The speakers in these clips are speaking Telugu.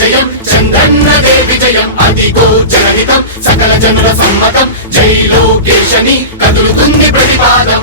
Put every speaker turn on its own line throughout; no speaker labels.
జయం అపజయం చంద్రన్నదే విజయం అదిగో జనహితం సకల జనుల సమ్మతం జై లోకేశని కదులుతుంది ప్రతిపాదం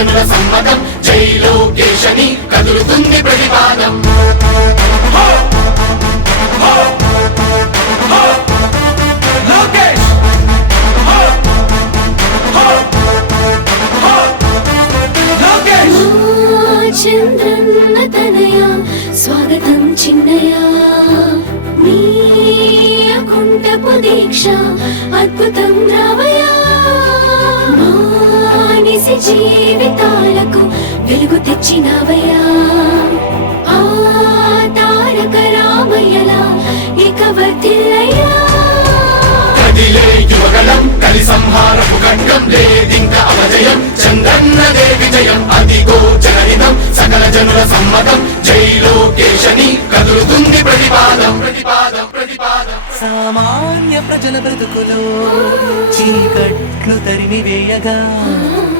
జనుల సమ్మతం. జై లోకేశని కదులుతుంది ప్రతిపాదం.
స్వాగతం చిన్నయ. నీ అకుంఠపు దీక్ష అద్భుతం రావయ జీవితాలకు వెలుగు తెచ్చినవయ్యా. ఆ తారక రామయ్యలా ఇక వర్తిల్లయ్యా
కదిలే యువగలం కలి సంహారపు ఖడ్గం లేదింక అపజయం చంద్రన్నదే విజయం అదిగో జనహితం సకల జనుల సమ్మతం కదులుతుంది ప్రతిపాదం ప్రతిపాదం ప్రతిపాదం.
సామాన్య ప్రజల బ్రతుకులో చీకట్లు తరిమి వేయగా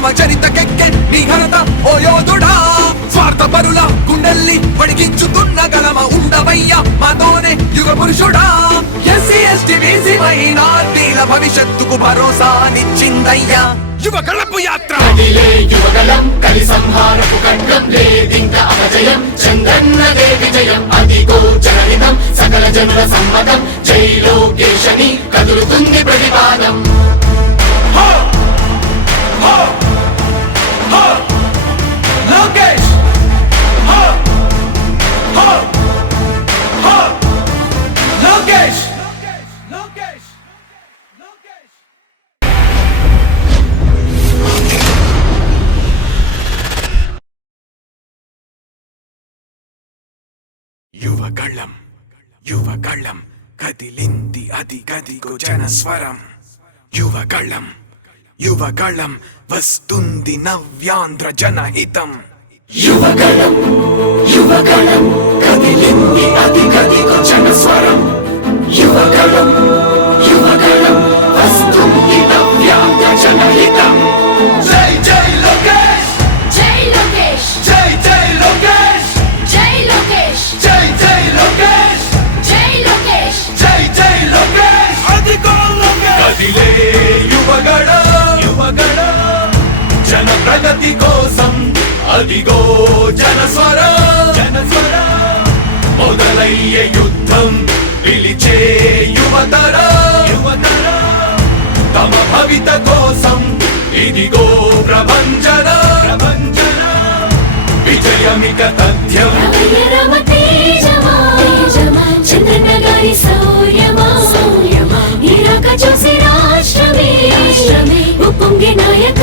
గర్జించుతున్న చరిత చరితకెక్కె నీ ఘనత ఓ యోధుడా. స్వార్థ పరుల గుండెల్ని వడిగించుతున్న గళమ ఉండవయ్య మాతోనే యుగ పురుషుడా. ఎస్సీ ఎస్టీ బీసీ మైనార్టీల భవిష్యత్తుకు భరోసానిచ్చిందయ్యా యువ కళపు యాత్ర.
కదిలే యువగలం కలి సంహారపు ఖండం లేదింక అపజయం చంద్రన్నదే విజయం అదిగో జనహితం సకల జనుల సమ్మతం జై లోకేశని కదులుతుంది
ప్రతిభ. గదిగో జనస్వరం యువకళం యువకళం వస్తుంది నవ్యాంధ్ర జనహితం.
యువగలం యువగలం కదిలింది అది కదిగో జనస్వరం యువగలం
అదిగో జనస్వర జనస్వర మొదలయ్యే యుద్ధం పిలిచే యువతర యువతర తమ భవిత కోసం ఇదిగో ప్రభంజన ప్రభంజన విజయమిక తథ్యం
రమయ రమ తేజమా తేజమా చంద్రన్న గారి శౌర్యమా శౌర్యమా నీరాక చూసి రాష్ట్రమే రాష్ట్రమే ఉప్పొంగే నాయక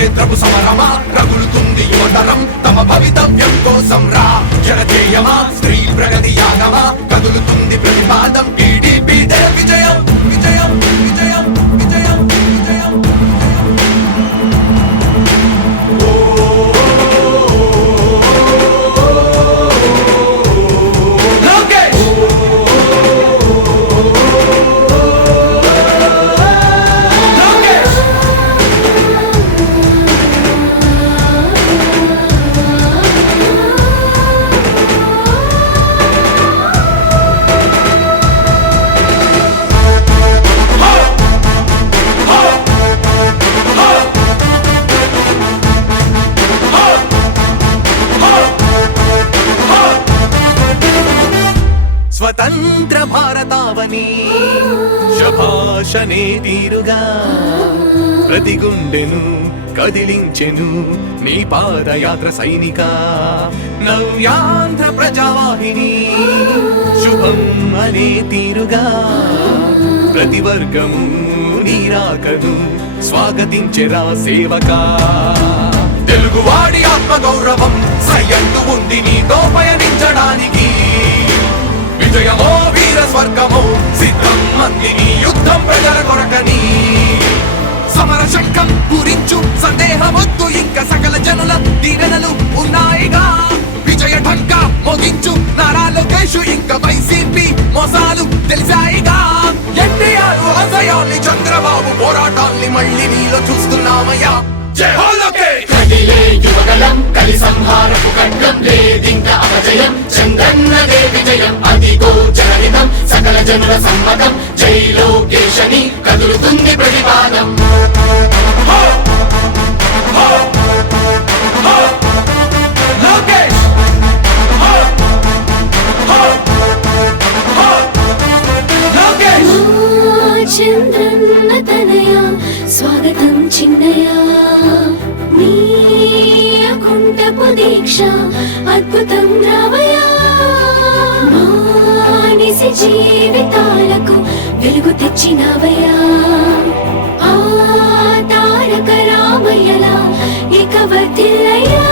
యుద్ధమా సమరమా? రగులుతుంది యువతరం తమ భవితవ్యం కోసం రా. జనజేయమా స్త్రీ ప్రగతి యాగమా? కదులుతుంది ప్రతిపాదం. టీడీపీ విజయం విజయం. ప్రతి గుండెను కదిలించెను నీ పాదయాత్ర సైనిక. నవ్యాంధ్ర ప్రజావాహిని శుభం అనే తీరుగా. ప్రతి వర్గము నీరాకను స్వాగతించెరా సేవక. తెలుగువాడి ఆత్మ గౌరవం సయ్యంటు ఉంది నీతో పయనించడానికి విజయమో వీర స్వర్గమో సిద్ధం మందిని యుద్ధం ప్రజల కొరకని. సమర శంఖం పూరించు సందేహమొద్దు. ఇంకా సకల జనుల దీవెనలు ఉన్నాయిగా. విజయ ఢంకా మోగించు నారా లోకేష్. ఇంకా వైసీపీ మోసాలు తెలిసాయిగా. ఎన్టీఆర్ ఆశయాల్ని చంద్రబాబు పోరాటాల్ని మళ్ళీ నీలో చూస్తున్నామయ్యా. జై హో లోకేష్!
కదిలే యువగలం కలి సంహారపు ఖడ్గం లేదింక అపజయం చంద్రన్నదే విజయం అదిగో జనహితం సకల జనుల సమ్మతం జై లోకేశని కదులుతుంది ప్రతిపాదం.
తెచ్చినవయ్యా ఆ తారక రామయ్యలా ఇక వర్తిల్లయ్యా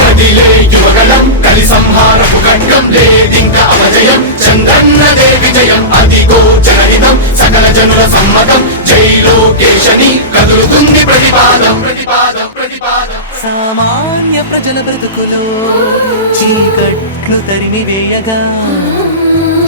కదిలే యువగలం కలి సంహారపు ఖడ్గం లేదింక అపజయం చంద్రన్నదే విజయం అదిగో జనహితం సకల జనుల సమ్మతం జై లోకేశని కదులుతుంది ప్రతిపాదం ప్రతిపాదం ప్రతిపాదం.
సామాన్య ప్రజల బ్రతుకులో చీకట్లు తరిమి వేయగా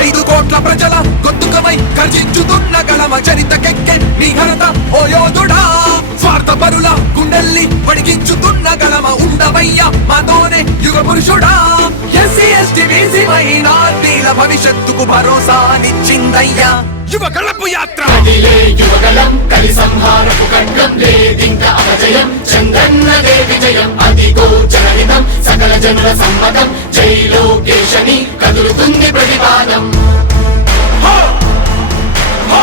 ఐదు కోట్ల ప్రజల గొంతుకమై గర్జించుతున్న గళమ చరితకెక్కె నీ ఘనత ఓ యోధుడా. స్వార్థ పరుల గుండెల్ని వడికించుతున్న గళమ ఉండవయ్య మాతోనే యుగ పురుషుడా ఎస్సీ ఎస్టీ బీసీ మైనార్టీల భవిష్యత్తుకు భరోసానిచ్చిందయ్యా యువ కళపు యాత్ర
కదిలే యువగలం కలి సంహారపు ఖడ్గం లేదింక అపజయం చంద్రన్నదే విజయం సకల జనుల సమ్మతం జై లోకేశని కదులుతుంది ప్రతిపాదం!
హో! హో!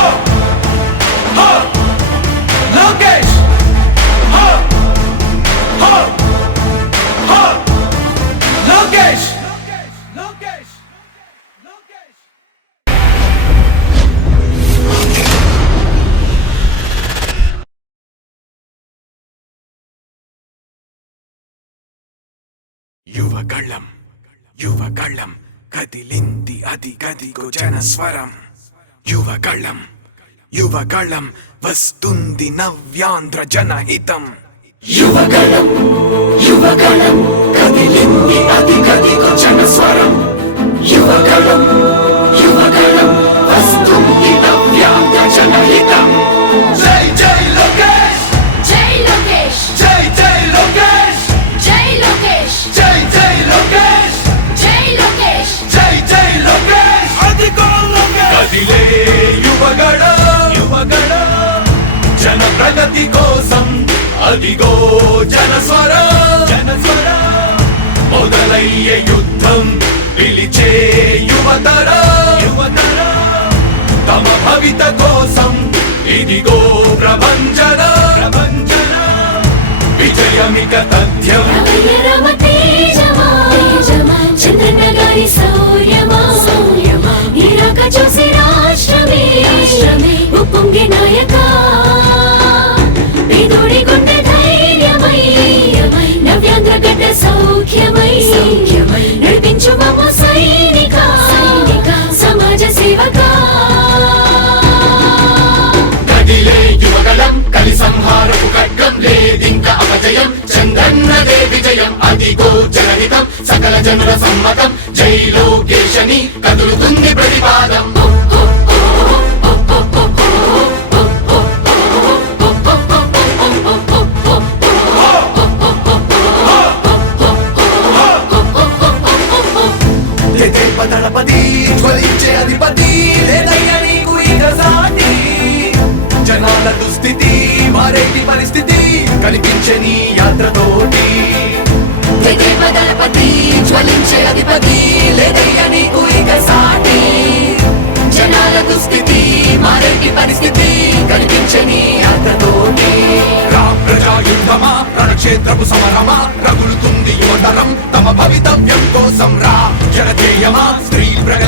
యువకళం యువకళం కదిలింది అది గదిగో జనస్వరం. యువకళం యువకళం వస్తుంది నవ్యాంధ్ర జనహితం.
యువగలం యువగలం కదిలింది
యువతర యువతర తమ భవిత కోసం ఇదిగో ప్రభంజన ప్రభంజన విజయమిక తథ్యం.
రమయ్య రమ తేజమా చూసి రాష్ట్రమే రాష్ట్రమే. ఉప్పొంగే నాయక
విజయం జనహితం సకల జనుల సమ్మతం జై లోకేశని కదులుతుంది ప్రతిపాదం.
తెగేప దళపతి జ్వలించే అధిపతి లేదయ్యా నీకు ఇక సాటి జనాల దుస్థితి మారేటి పరిస్థితి కనిపించే యాత్రతోటి. యాత్రతోటి
దళపతి జ్వలించే అధిపతి లేదయ్యా నీకు ఇక సాటి. జనాల దుస్థితి మారేటి పరిస్థితి కనిపించని అర్థతోటి
రామ్ ప్రజా యుద్ధమా రణక్షేత్రపు సమరమా? రగులుతుంది యువతరం తమ భవితవ్యం కోసం రా. జనజేయమా స్త్రీ ప్రగ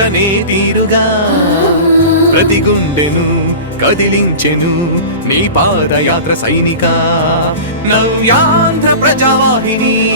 శభాషనే తీరుగా. ప్రతి గుండెను కదిలించెను నీ పాదయాత్ర సైనిక. నవ్యాంధ్ర ప్రజావాహిని.